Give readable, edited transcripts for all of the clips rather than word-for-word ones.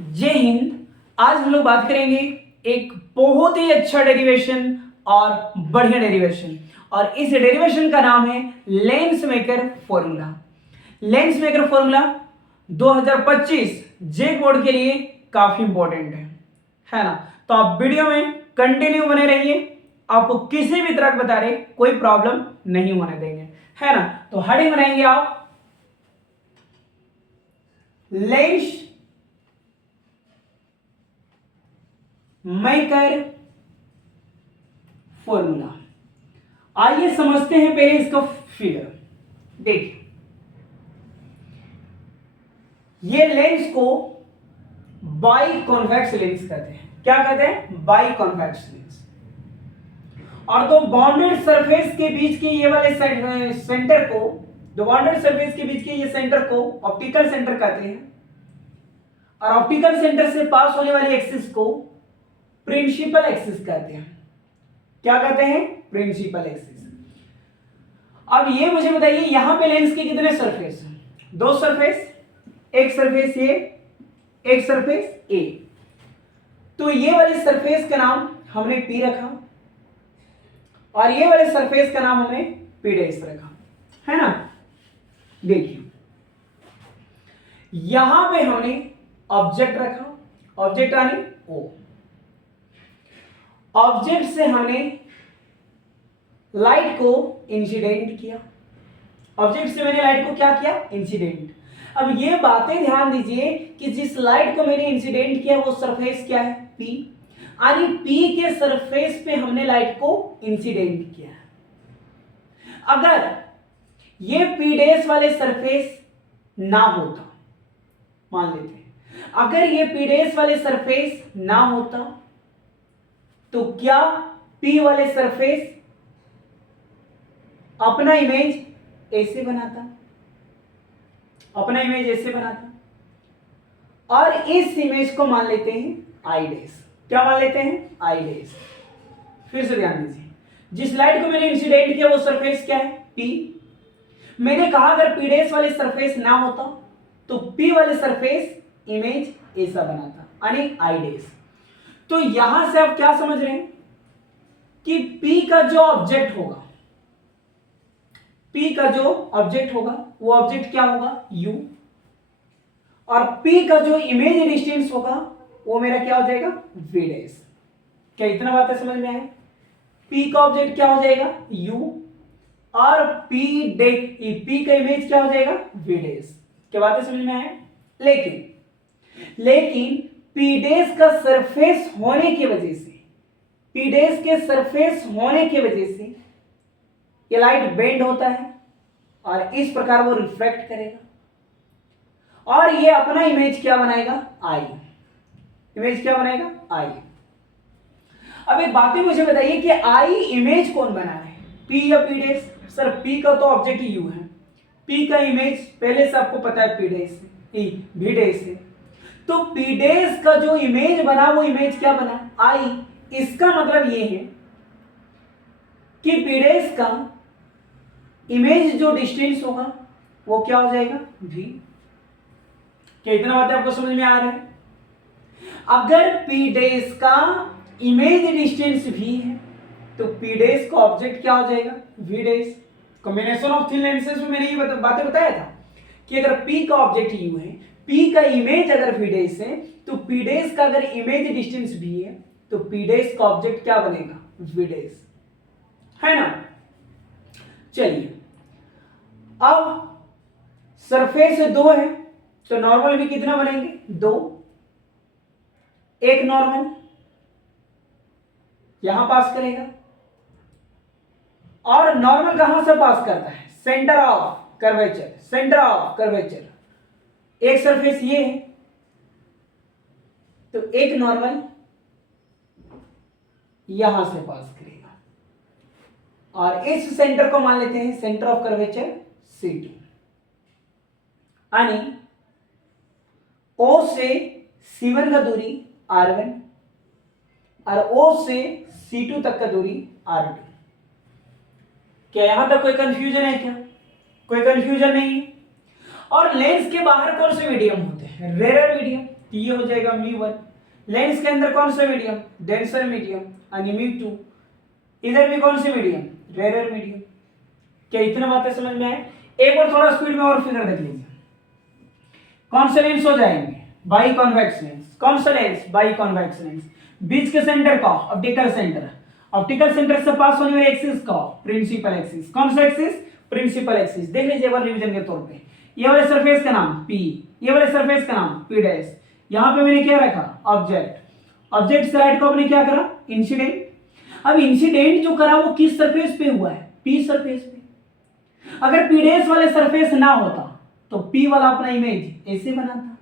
जय हिंद। आज हम लोग बात करेंगे एक बहुत ही अच्छा डेरिवेशन और बढ़िया डेरिवेशन, और इस डेरिवेशन का नाम है lens maker formula. Lens maker formula 2025 जे बोर्ड के लिए काफी इंपॉर्टेंट है ना। तो आप वीडियो में कंटिन्यू बने रहिए, आपको किसी भी तरह बता रहे कोई प्रॉब्लम नहीं होने देंगे, है ना। तो हेडिंग बनाएंगे आप लेंस मेकर फॉर्मूला। आइए समझते हैं पहले इसका फिगर। देखिए, ये लेंस को बाई कॉन्वेक्स लेंस कहते हैं। क्या कहते हैं? By convex lens. और दो बाउंडेड सरफेस के बीच के ये वाले सेंटर को, दो बाउंडेड सरफेस के बीच के ये सेंटर को ऑप्टिकल सेंटर कहते हैं, और ऑप्टिकल सेंटर से पास होने वाली एक्सिस को प्रिंसिपल एक्सिस कहते हैं। क्या कहते हैं? Principal axis. अब ये मुझे बताइए, यहां पे लेंस के कितने सरफेस हैं? दो सरफेस, एक सरफेस ए, एक सरफेस ए। तो ये वाले सरफेस का नाम हमने पी रखा, और ये वाले सरफेस का नाम हमने पी डैश रखा, है ना। देखिए, यहां पे हमने ऑब्जेक्ट रखा, ऑब्जेक्ट यानी ओ। ऑब्जेक्ट से हमने लाइट को इंसिडेंट किया, ऑब्जेक्ट से मैंने लाइट को क्या किया? इंसिडेंट। अब ये बातें ध्यान दीजिए कि जिस लाइट को मैंने इंसिडेंट किया वो सरफेस क्या है? पी। यानी पी के सरफेस पे हमने लाइट को इंसिडेंट किया। अगर ये पी डैश वाले सरफेस ना होता, मान लेते हैं अगर ये पी डैश वाले सरफेस ना होता, तो क्या पी वाले सरफेस अपना इमेज ऐसे बनाता, अपना इमेज ऐसे बनाता, और इस इमेज को मान लेते हैं आई डैश। क्या मान लेते हैं? I dash. फिर से ध्यान दीजिए, जिस लाइट को मैंने इंसिडेंट किया वो सरफेस क्या है? पी। मैंने कहा अगर पी डैश वाले सरफेस ना होता तो पी वाले सरफेस इमेज ऐसा बनाता, यानी आई डैश। तो यहां से आप क्या समझ रहे हैं कि P का जो ऑब्जेक्ट होगा, P का जो ऑब्जेक्ट होगा वो ऑब्जेक्ट क्या होगा? U। और P का जो इमेज डिस्टेंस होगा वो मेरा क्या हो जाएगा? V dash. क्या इतना बात है समझ में आया? P का ऑब्जेक्ट क्या हो जाएगा? U, और P का इमेज क्या हो जाएगा? V dash. क्या बात है समझ में आया? लेकिन P डैश का सरफेस होने की वजह से, P डैश के सरफेस होने की वजह से ये लाइट बेंड होता है और इस प्रकार वो रिफ्लेक्ट करेगा, और ये अपना इमेज क्या बनाएगा? आई। इमेज क्या बनाएगा? आई। अब एक बात मुझे बताइए कि आई इमेज कौन बना रहा है? पी या पी डैश? सर पी का तो ऑब्जेक्ट यू है, पी का इमेज पहले से आपको पता है पी डैश से, भी डैश से। तो पी डैश का जो इमेज बना वो इमेज क्या बना? आई। इसका मतलब ये है कि पी डैश का इमेज जो डिस्टेंस होगा वो क्या हो जाएगा? v। क्या इतना बात आपको समझ में आ रहा है? अगर पी डैश का इमेज डिस्टेंस v है तो पी डैश का ऑब्जेक्ट क्या हो जाएगा? v dash. Combination of thin lenses में मैंने ये बातें बताया था कि अगर p का ऑब्जेक्ट u है, p का इमेज अगर v डैश है, तो p डैश का अगर इमेज डिस्टेंस v है तो p डैश का ऑब्जेक्ट क्या बनेगा? v डैश, है ना। चलिए, अब सरफेस दो है तो नॉर्मल भी कितना बनेंगे? दो। एक नॉर्मल यहां पास करेगा, और नॉर्मल कहां से पास करता है? Centre of curvature, centre of curvature. एक सरफेस ये है तो एक नॉर्मल यहां से पास करेगा, और इस सेंटर को मान लेते हैं सेंटर ऑफ कर्वेचर C2। यानी O से C1 का दूरी R1 और O से C2 तक का दूरी R2। क्या यहां तक कोई कंफ्यूजन है? क्या कोई कंफ्यूजन नहीं है? और लेंस के बाहर कौन से मीडियम होते हैं? Rare medium. तो ये हो जाएगा μ1। लेंस के अंदर कौन सा मीडियम, डेंसर मीडियम, यानी μ2। इधर भी कौन सी मीडियम, रेयर मीडियम। क्या इतना बातें समझ में आए? एक बार थोड़ा स्पीड में और फिगर देख लीजिए। कौन से लेंस हो जाएंगे, बाई कॉन्वेक्स लेंस। कौन सा लेंस, बाई कॉन्वेक्स लेंस। बीच के सेंटर का ऑप्टिकल सेंटर, ऑप्टिकल सेंटर से पास होने वाले एक्सिस का प्रिंसिपल एक्सिस। कौन सा एक्सिस, प्रिंसिपल एक्सिस। देख लीजिए एक बार रिवीजन के तौर पे। ये वाले सरफेस का नाम P, ये वाले सरफेस का नाम P डैश। यहाँ पे मैंने क्या रखा, ऑब्जेक्ट। ऑब्जेक्ट स्लाइड को आपने क्या करा, इंसिडेंट। अब इंसिडेंट जो करा वो किस सरफेस पे हुआ है, P सरफेस पे। अगर P डैश वाले सरफेस ना होता तो P वाला अपना इमेज ऐसे बनाता,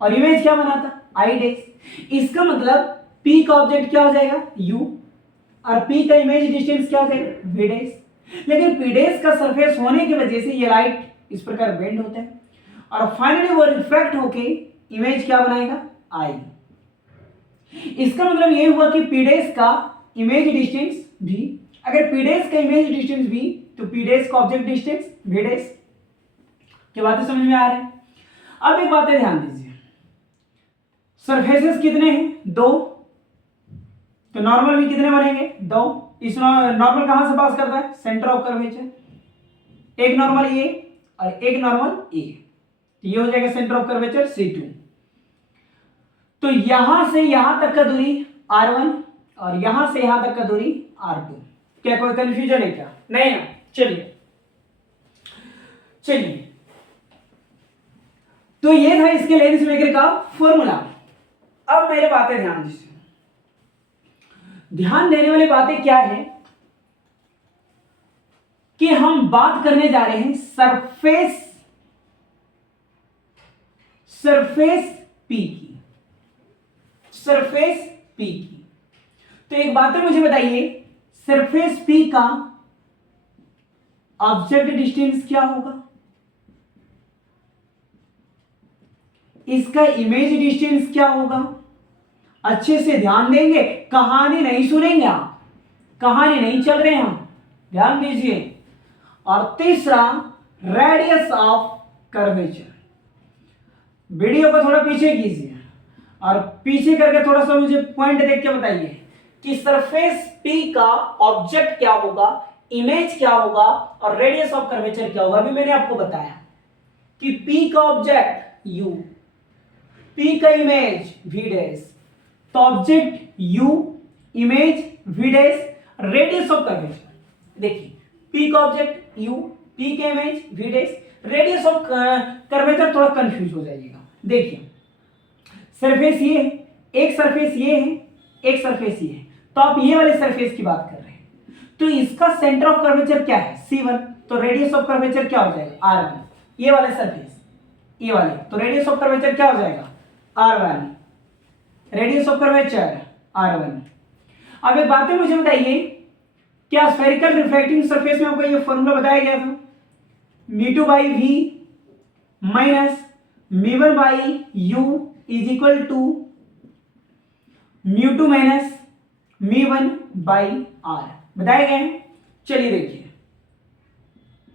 और इमेज क्या बनाता, I डैश। इसका मतलब P का ऑब्जेक्ट क्या हो जाएगा, U, और P का इमेज डिस्टेंस क्या हो जाएगा, V डैश। लेकिन P डैश का सरफेस होने की वजह से ये लाइट इस प्रकार बेंड होता है, और फाइनली वो रिफ्रैक्ट होके इमेज क्या बनाएगा, I। इसका मतलब ये हुआ कि P डैश का इमेज डिस्टेंस V। अगर P डैश का इमेज डिस्टेंस V तो P डैश का ऑब्जेक्ट डिस्टेंस V डैश। क्या बातें समझ में आ रही है? अब एक बात ध्यान दीजिए, सरफेसेस कितने हैं, दो, तो नॉर्मल भी कितने बनेंगे, दो। इस नॉर्मल कहां से पास करता है, सेंटर ऑफ कर्वेचर। एक नॉर्मल ए और एक नॉर्मल ए, तो ये हो जाएगा सेंटर ऑफ कर्वेचर C2। तो यहां से यहां तक का दूरी R1 और यहां से यहां तक का दूरी R2। क्या कोई कंफ्यूजन है क्या, नहीं ना? चलिए चलिए, तो ये था इसके लेंस मेकर का फॉर्मूला। अब मेरे बातें ध्यान दीजिए, ध्यान देने वाली बातें क्या है कि हम बात करने जा रहे हैं सरफेस P की, सरफेस P की। तो एक बात है, मुझे बताइए सरफेस P का ऑब्जेक्ट डिस्टेंस क्या होगा, इसका इमेज डिस्टेंस क्या होगा। अच्छे से ध्यान देंगे, कहानी नहीं सुनेंगे आप, कहानी नहीं चल रहे हम, ध्यान दीजिए। और तीसरा रेडियस ऑफ कर्वेचर। वीडियो को थोड़ा पीछे कीजिए और पीछे करके थोड़ा सा मुझे पॉइंट देख के बताइए कि सरफेस P का ऑब्जेक्ट क्या होगा, इमेज क्या होगा और रेडियस ऑफ कर्वेचर क्या होगा। अभी मैंने आपको बताया कि P का ऑब्जेक्ट U, P का इमेज V डैश। तो object U, image V dash, radius of curvature. देखिए P का ऑब्जेक्ट U, P का image V dash, radius of curvature थोड़ा कंफ्यूज हो जाइएगा। देखिए सरफेस ये है, एक सरफेस ये है, एक सरफेस ये है, तो आप ये वाले सरफेस की बात कर रहे हैं, तो इसका सेंटर ऑफ कर्वेचर क्या है, C1। तो रेडियस ऑफ कर्वेचर क्या हो जाएगा, R1। ये वाले सरफेस, ये वाले, तो रेडियस ऑफ कर्वेचर क्या हो जाएगा, R1। Radius of curvature R1। अब एक बात है, मुझे बताइए क्या स्फेरिकल रिफ्रैक्टिंग सरफेस में आपको ये फॉर्मूला बताया गया था, μ2 by V minus μ1 by U is equal to μ2 minus μ1 by R, बताए गए हैं। चलिए देखिए,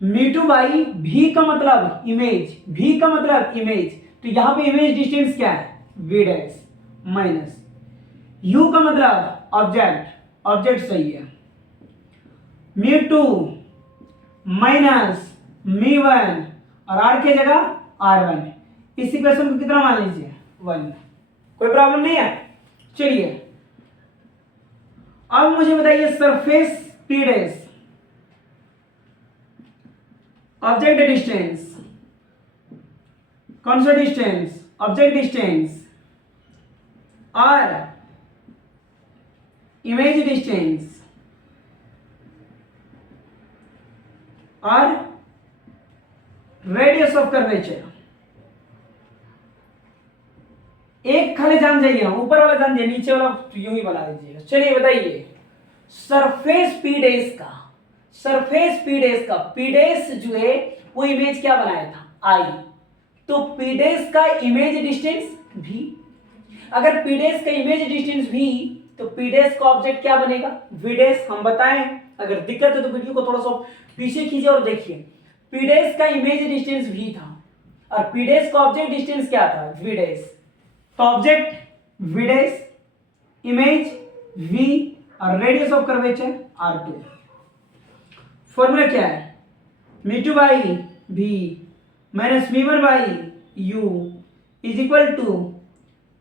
μ2 बाई V का मतलब इमेज, V का मतलब इमेज, तो यहां पे इमेज डिस्टेंस क्या है, V डैश, माइनस U का मतलब ऑब्जेक्ट, ऑब्जेक्ट सही है, μ2 माइनस μ1 और R के जगह R1। इस इक्वेशन को कितना मान लीजिए, 1। कोई प्रॉब्लम नहीं है। चलिए अब मुझे बताइए surface P dash, object distance, कौन सा डिस्टेंस, ऑब्जेक्ट डिस्टेंस और इमेज डिस्टेंस और रेडियस ऑफ कर्वेचर। एक खाली जान जाइए, ऊपर वाला जान जाइए, नीचे वाला यूं ही बना दीजिएगा। चलिए बताइए सरफेस P डैश का, सरफेस P डैश का, P डैश जो है वो इमेज क्या बनाया था, I। तो P डैश का इमेज डिस्टेंस V। अगर P डैश का इमेज डिस्टेंस V तो P डैश का ऑब्जेक्ट क्या बनेगा, V डैश। हम बताएं, अगर दिक्कत है तो वीडियो को थोड़ा सा पीछे कीजिए और देखिए। P डैश का इमेज डिस्टेंस V था और P डैश का ऑब्जेक्ट डिस्टेंस क्या था, V डैश। तो object v dash, image v और radius of curvature r2। Formula क्या है, μ2 by v minus μ1 by u is equal to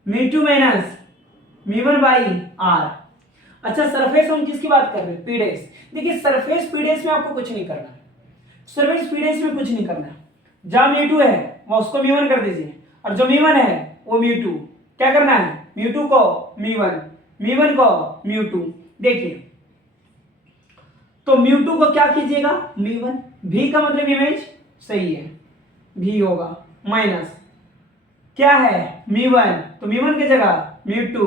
μ2 minus μ1 by r। अच्छा, सरफेस हम किसकी बात कर रहे हैं, पी डैश। देखिए सरफेस पी डैश में आपको कुछ नहीं करना, सरफेस पी डैश में कुछ नहीं करना, जहां μ2 है वह उसको μ1 कर दीजिए, और जो μ1 है वो μ2, क्या करना है, μ2 को μ1, μ1 को μ2। देखिए तो μ2 को क्या कीजिएगा, μ1, v का मतलब इमेज, सही है, v होगा माइनस क्या है μ1, तो μ1 की जगह μ2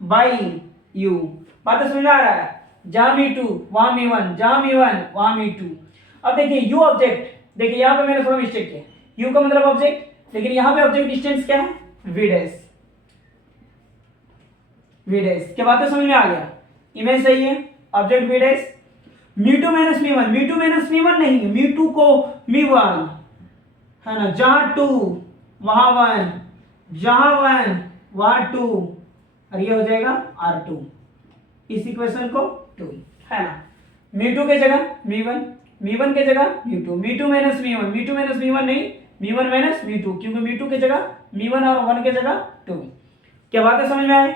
बाई u। बात समझ आ रहा है, जहां μ2 वहां μ1, जहां μ1 वहां μ2। अब देखिए u ऑब्जेक्ट, देखिए यहां पे मैंने थोड़ा मिस्टेक किया, u का मतलब ऑब्जेक्ट, लेकिन यहां पे ऑब्जेक्ट डिस्टेंस क्या है, v डैश, v डैश। क्या बात समझ में आ गया, इमेज सही है, object v dash, μ2 minus μ1, μ2 minus μ1 नहीं, μ2 को μ1 है ना, जहां 2 वहां 1, जहां 1 वहां 2, और ये हो जाएगा r2, इस इक्वेशन को 2 है ना, μ2 के जगह μ1, μ1 के जगह μ2, μ2 माइनस μ1, μ2 माइनस μ1 नहीं, μ1 माइनस μ2, क्योंकि μ2 के जगह μ1 और 1 के जगह 2। क्या बात है, समझ में आए,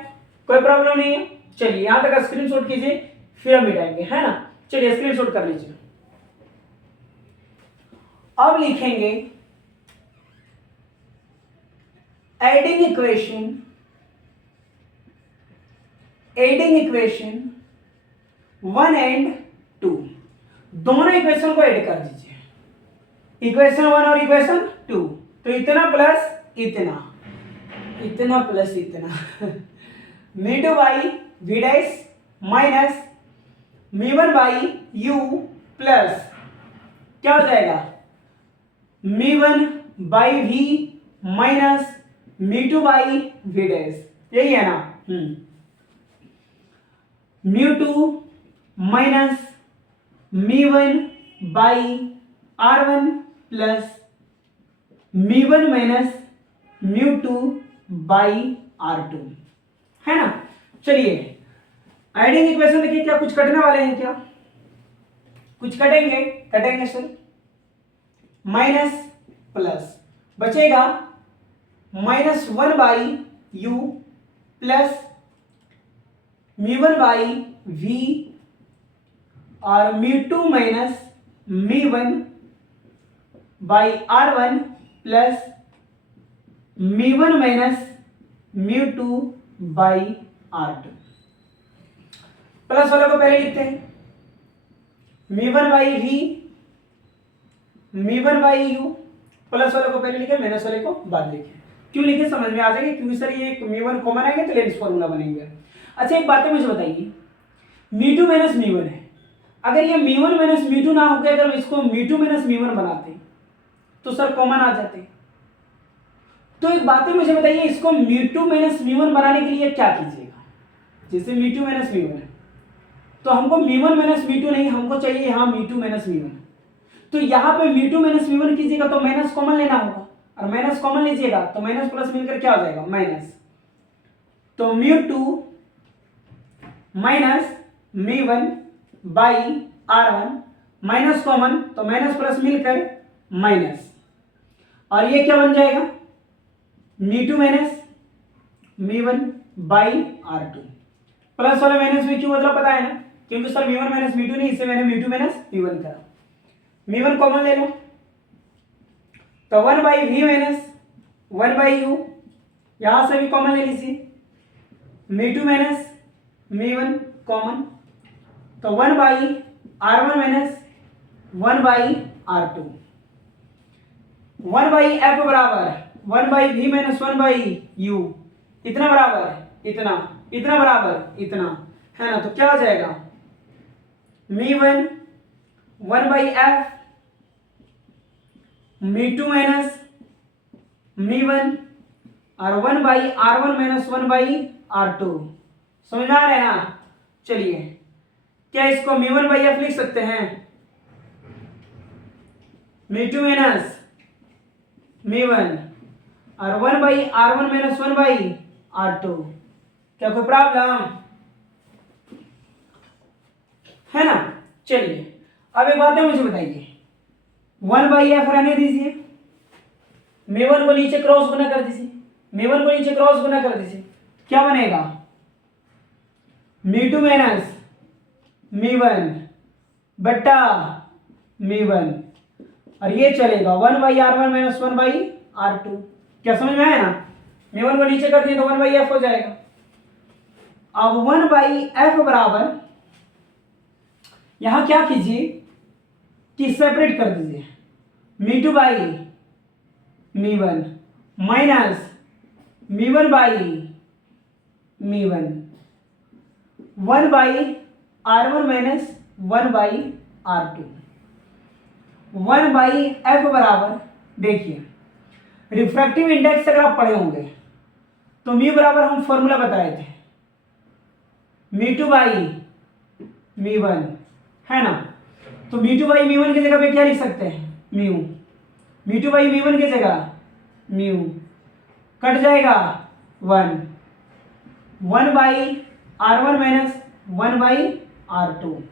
कोई प्रॉब्लम नहीं है। चलिए यहां तक स्क्रीनशॉट कीजिए, फिर हम मिटाएंगे, है ना। चलिए स्क्रीनशॉट कर लीजिए। अब लिखेंगे एडिंग इक्वेशन 1 एंड 2, दोनों इक्वेशन को ऐड कर दीजिए, इक्वेशन 1 और इक्वेशन 2। तो इतना प्लस इतना, इतना प्लस इतना μ2 by v dash minus μ1 by u plus क्या हो जाएगा, μ1 by v minus μ2 by v dash, यही है ना। μ2 minus μ1 by r1 plus μ1 minus μ2 by r2, है ना। चलिए एडिंग इक्वेशन देखिए, क्या कुछ कटने वाले हैं, क्या कुछ कटेंगे, कटेंगे सर, माइनस प्लस बचेगा -1 by u plus μ1 by v और μ2 minus μ1 by r1 plus μ1 minus μ2 by r2। Plus वाले को पहले लिखते हैं, μ1 by v, μ1 by u, plus वाले को पहले लिखे, माइनस वाले को बाद लिखे। क्यों लिखे समझ में आ जाएगा, क्योंकि सर ये μ1 कॉमन आएंगे तो लेंस फॉर्मूला बनेंगे। अच्छा एक बात मुझे बताइए, μ2 माइनस μ1 है, अगर ये μ1 माइनस μ2 ना होकर अगर इसको μ2 माइनस μ1 बनाते तो सर कॉमन आ जाते। तो एक बात मुझे बताइए, इसको μ2 माइनस μ1 बनाने के लिए क्या कीजिएगा, जैसे μ2 माइनस μ1 है तो हमको μ1 माइनस μ2 नहीं, हमको चाहिए यहाँ μ2 माइनस μ1। तो यहाँ पे μ2 माइनस μ1 कीजिएगा तो माइनस कॉमन लेना होगा, और माइनस कॉमन लीजिएगा तो माइनस प्लस मिलकर क्या हो जाएगा, माइनस। तो μ2 minus μ1 by r1, minus common तो माइनस प्लस मिलकर माइनस, और ये क्या बन जाएगा, μ2 माइनस μ1 बाई r2। प्लस वाला माइनस में क्यों मतलब पता है ना, क्योंकि सर μ1 माइनस μ2 नहीं, इससे मैंने μ2 माइनस μ1 करा। μ1 कॉमन ले लो तो 1 by v minus 1 by u, यहां से भी कॉमन ले लीजिए, μ2 माइनस μ1 कॉमन तो 1 by r1 minus 1 by r2, 1 by f बराबर 1 by v minus 1 by u, इतना बराबर इतना, इतना बराबर इतना, है ना। तो क्या हो जाएगा, μ1 1 बाई f, μ2 माइनस μ1 और 1 by r1 minus 1 by r2। समझ में आ रहा है ना। चलिए क्या इसको μ1 बाई f लिख सकते हैं, μ2 माइनस μ1 और 1/r1 माइनस 1/r2। क्या कोई प्रॉब्लम है ना? चलिए अब एक बात है, मुझे बताइए 1/f रहने दीजिए, m1 को नीचे क्रॉस गुना कर दीजिए, m1 को नीचे क्रॉस गुना कर दीजिए, क्या बनेगा? m2 माइनस m1 बट्टा m1, और ये चलेगा 1/r1 माइनस 1/r2। क्या समझ में आया ना? m1 को नीचे कर दिए तो 1/f हो जाएगा। अब 1/f बराबर यहां क्या कीजिए कि सेपरेट कर दीजिए, m2 by m1 minus m1 by m1, 1/r1 minus 1/r2। 1/f बराबर, देखिए रिफ्रैक्टिव इंडेक्स अगर आप पढ़े होंगे तो म्यू बराबर हम फॉर्मूला बताए थे, m2 बाई m1 है ना? तो m2 बाई m1 की जगह पे क्या लिख सकते हैं? म्यू। m2 बाई m1 की जगह म्यू, कट जाएगा 1/r1 माइनस 1/r2,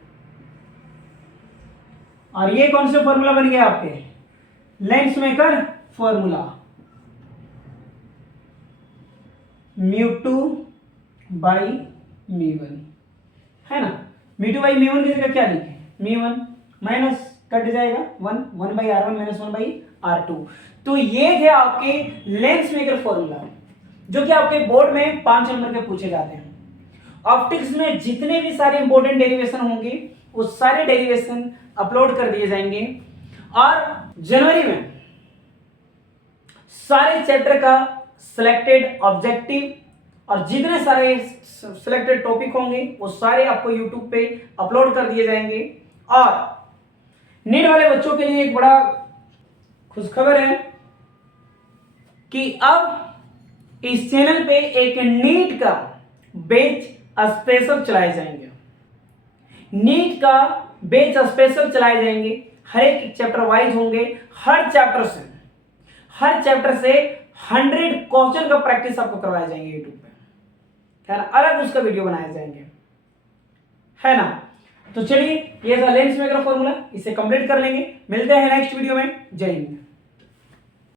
और ये कौन से फॉर्मूला बन गया आपके? Lens maker formula, m2 by m1 है ना? m2 बाई m1 की जगह क्या लिखे? m1 माइनस कट जाएगा 1/r1 माइनस 1/r2। तो ये थे आपके लेंस मेकर फॉर्मूला, जो कि आपके बोर्ड में 5 नंबर के पूछे जाते हैं। ऑप्टिक्स में जितने भी सारे इंपॉर्टेंट डेरिवेशन होंगे वो सारे डेरिवेशन अपलोड कर दिए जाएंगे, और जनवरी में सारे चैप्टर का सिलेक्टेड ऑब्जेक्टिव और जितने सारे सिलेक्टेड टॉपिक होंगे वो सारे आपको यूट्यूब पे अपलोड कर दिए जाएंगे। और नीट वाले बच्चों के लिए एक बड़ा खुशखबर है कि अब इस चैनल पे एक नीट का बैच स्पेशल चलाए जाएंगे। नीट का बैच स्पेशल चलाए जाएंगे, हर एक चैप्टर वाइज होंगे। हर चैप्टर से 100 क्वेश्चन का प्रैक्टिस आपको करवाए जाएंगे यूट्यूब पे, है ना? अलग उसका वीडियो बनाए जाएंगे, है ना? तो चलिए ये था लेंस मेकर फॉर्मूला, इसे कंप्लीट कर लेंगे। मिलते हैं नेक्स्ट वीडियो में। जय हिंद।